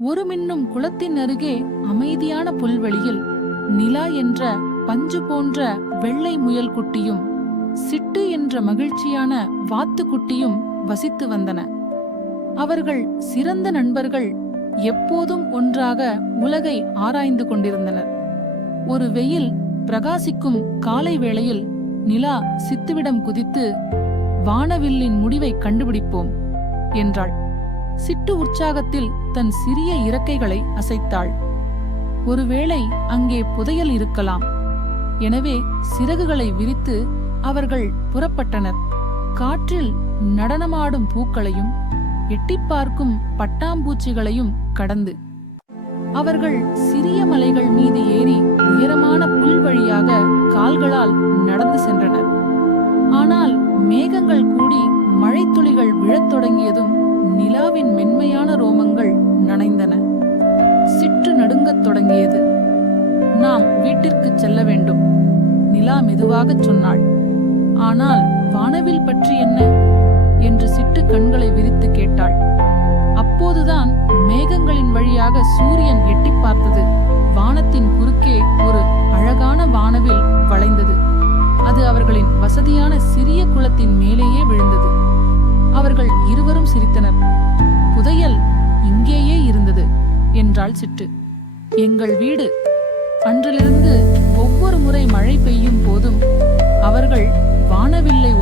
ஒரு மின்னும் குளத்தின் அருகே அமைதியான புல்வெளியில் நிலா என்ற பஞ்சு போன்ற வெள்ளை முயல் குட்டியும் சிட்டு என்ற மகிழ்ச்சியான வாத்துக்குட்டியும் வசித்து வந்தன. அவர்கள் சிறந்த நண்பர்கள், எப்போதும் ஒன்றாக உலகை ஆராய்ந்து கொண்டிருந்தனர். ஒரு வெயில் பிரகாசிக்கும் காலை வேளையில் நிலா சித்துவிடம் குதித்து, வானவில்லின் முடிவை கண்டுபிடிப்போம் என்றாள். சிட்டு உற்சாகத்தில் தன் சிறிய இறக்கைகளை அசைத்தாள். ஒருவேளை அங்கே புதையல் இருக்கலாம். எனவே சிறகுகளை விரித்து அவர்கள் புறப்பட்டனர். காற்றில் நடனமாடும் பூக்களையும் எட்டிப்பார்க்கும் பட்டாம்பூச்சிகளையும் கடந்து அவர்கள் சிறிய மலைகள் மீது ஏறி உயரமான புல் வழியாக கால்களால் நடந்து சென்றனர். ஆனால் மேகங்கள் கூடி மழைத்துளிகள் விழத் தொடங்கியதும் நிலாவின் மென்மையான ரோமங்கள் நனைந்தன. சிட்டு நடுங்கத் தொடங்கியது. நாம் வீட்டிற்குச் செல்ல வேண்டும், நிலா மெதுவாகச் சொன்னாள். ஆனால் வானவில் பற்றி என்ன என்று சிட்டு கண்களை விரித்து கேட்டாள். அப்போதுதான் மேகங்களின் வழியாக சூரியன் எட்டி பார்த்தது. வானத்தின் குறுக்கே ஒரு அழகான வானவில் வளைந்தது. அது அவர்களின் வசதியான சிறிய குளத்தின் மேலேயே விழுந்தது. அவர்கள் இருவரும் சிரித்தனர். புதையல் இங்கேயே இருந்தது என்றாள் சிட்டு. எங்கள் வீடு. அன்றிலிருந்து ஒவ்வொரு முறை மழை பெய்யும் போதும் அவர்கள் வானவில்லை